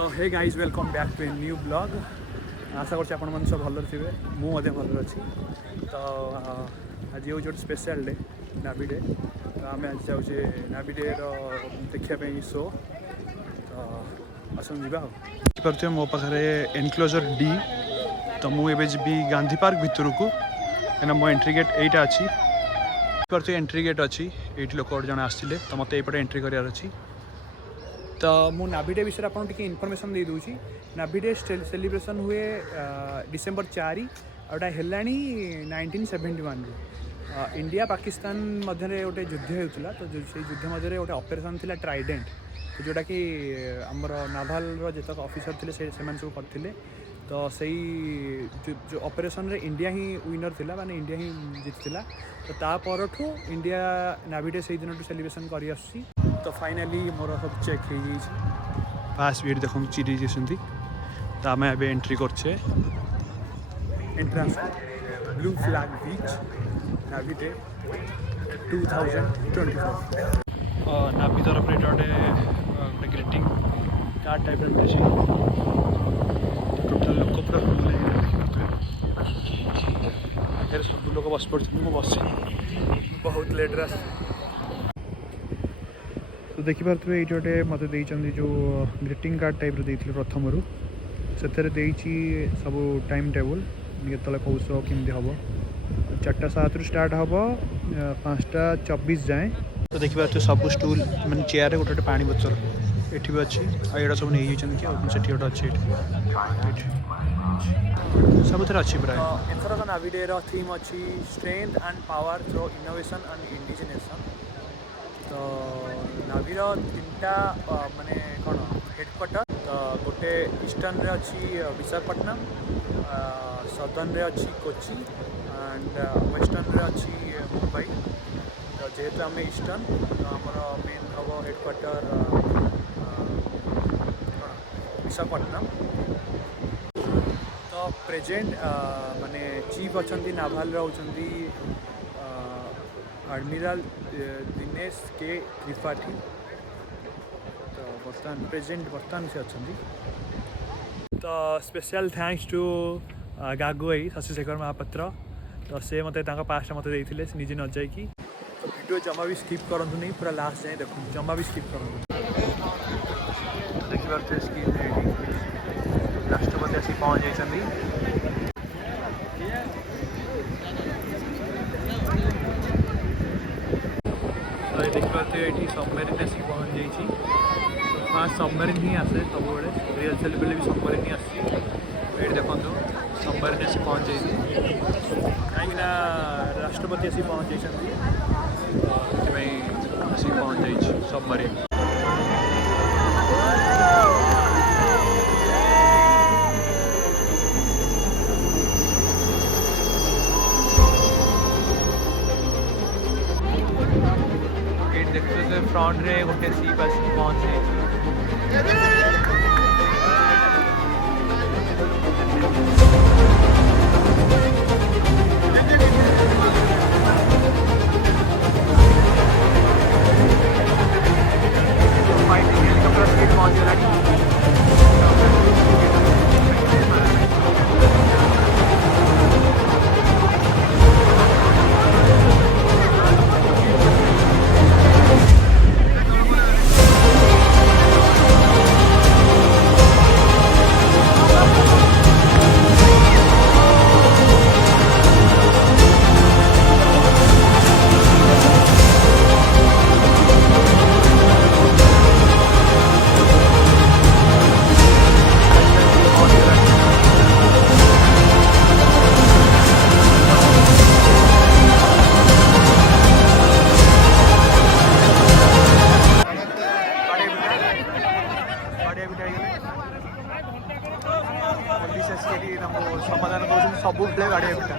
तो hey guys welcome back to a new blog. आशा कर आप सब भल थे मुझे भल अच्छी। तो आज हूँ जो स्पेशल डे नावी डे। तो आम आज जाऊे नावी डे देखापी शो। तो आसन जापे मो पाखे एनक्लोजर डी। तो मुझे जी गांधी पार्क भितर को कहीं मो एंट्री गेट यहीटा अच्छी एंट्री गेट अच्छी ये लोक जन आसते तो मत ये एंट्री करार अच्छी। तो मु नावी डे विषय आपको टी इनफर्मेशन दे दूँ। नावी डे सेलिब्रेशन हुए डिसेम्बर 4 आउटा है 1971 इंडिया पाकिस्तान मध्य गोटे युद्ध होता। तो से युद्ध मध्य गोटे ऑपरेशन थिला ट्राइडेंट जोटा कि आमर नाभाल जितक ऑफिसर थे से सब करते। तो सही जो ऑपरेशन रे इंडिया ही विनर थिला माने इंडिया ही जीतला। तो ता परठू इंडिया नावी डे से दिन सेलिब्रेशन करी आसी। तो फाइनाली मोर सब चेक हो पास भी देखो चिरी जाती। तो आम ए एंट्री करछे एंट्रांस ब्लू फ्लैग बीच नावी डे 2024। नावी तरफ गोटे ग्रीटिंग कार्ड टाइप टोटाल लोक पूरा आगे सब लोग बस पड़े मुझे बस बहुत लेट्रे आस। तो देखिपे ये गोटे मत जो ग्रीटिंग कार्ड टाइप देते प्रथम रू से सब टाइम टेबल ये कौश केमती हम 4:07 रु स्टार्ट हम 5:24 जाए। तो देखिए सब स्टूल मैंने चेयर गोटे गोटे पानी बोतल ये भी अच्छी आईटा सब नहीं से गोटे अच्छी सब थे अच्छी प्राय। एथर नावी डे थीम अच्छी strength and power through innovation and indigenisation. तो नावी तीनटा माने कौन हेडक्वार्टर। तो गोटे ईस्टर्न रे अच्छी विशाखापट्टनम, सदर्न रे अच्छी कोची एंड वेस्टर्न रे अच्छी मुंबई। तो जेहेतु आम ईस्टर्न तो आमर मेन हम हेडक्वार्टर विशाखापट्टनम। तो प्रेजेंट माने चीफ अच्छा नाभाल होती एडमिरल दिनेश के त्रिपाठी। तो बर्तमान प्रेजेंट बर्तमान से अच्छा। तो स्पेशल थैंक्स टू गागुई शशिशेखर महापात्र। तो से मत पास्ट मत देते निजे न जाकि। तो वीडियो जमा भी स्किप करूँ नहीं पूरा लास्ट जाए देखो जमा भी स्किप करूँ। देखिए स्क्रीन राष्ट्रपति आसी पहुँच जाती। तो ये देखिए ये सबमेरीन आसिक पहुँच जाइए। फास्ट सबमेरीन ही आसे सब रियल सेलिब्रेट भी सबमेरीन ही आसी। ये देखो सबमेरीन आसी पहुँच जाइए कहीं राष्ट्रपति आसी पहुँच जाती। आसिक पहुँच जाइए सबमेरीन। देखते फ्रंट रे गोटे सीप आस पहुँच समाधान कर सब गाड़ी पिटा।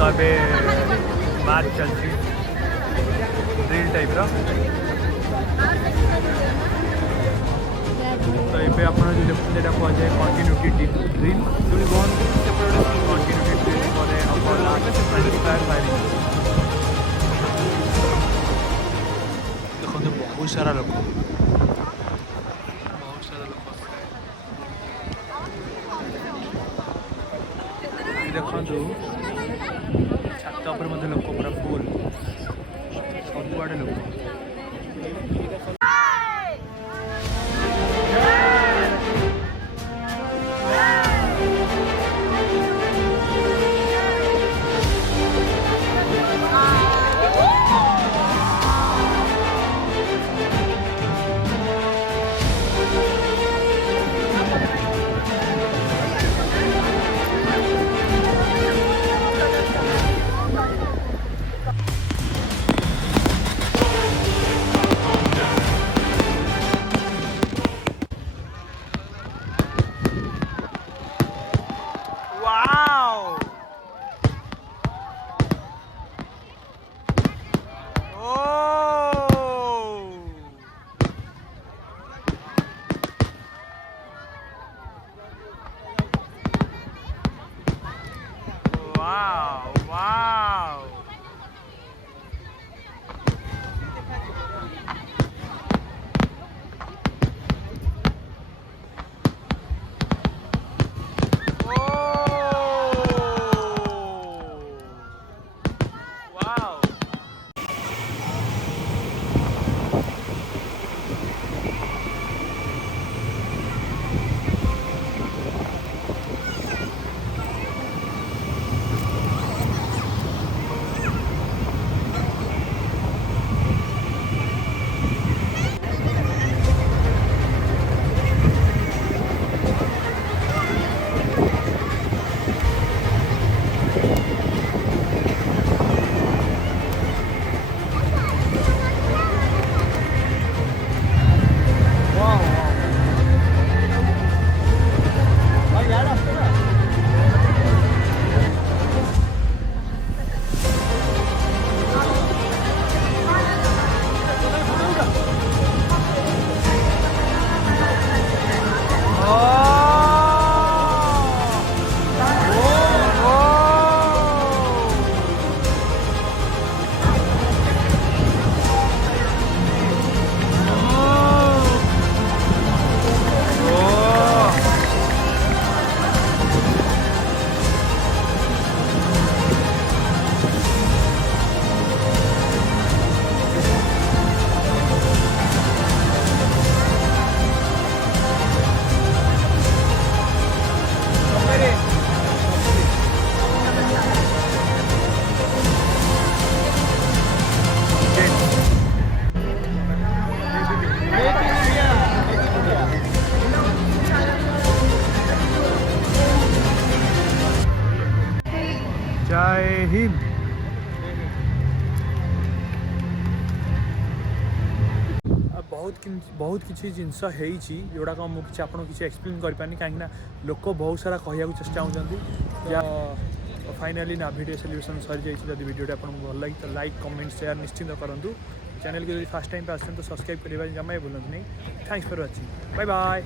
तो अबे मैच चलती ड्रिल टाइप तो ये आप देखते कहुए कंटिन्यूटी ड्रिल कंटिन्यूटी ड्रिल देखते बहुत सारा लोक देखु छात पर लोक पूरा फुल सबुआड़े लोक जय हिंद। बहुत किसी जिनस जोड़ाक मुझे आपको किसी एक्सप्लेन करें कहीं लोक बहुत सारा कहूँ चेष्टा चाहते फाइनाली नाभिड सॉल्यूशन सरी जाइए। जब वीडियो आपको भल लगी तो लाइक कमेंट शेयर निश्चिंत करूँ। चैनल को जब फर्स्ट टाइम पे आसते तो सब्सक्राइब करने जमा भूलु नहीं। Thanks for watching. Bye bye.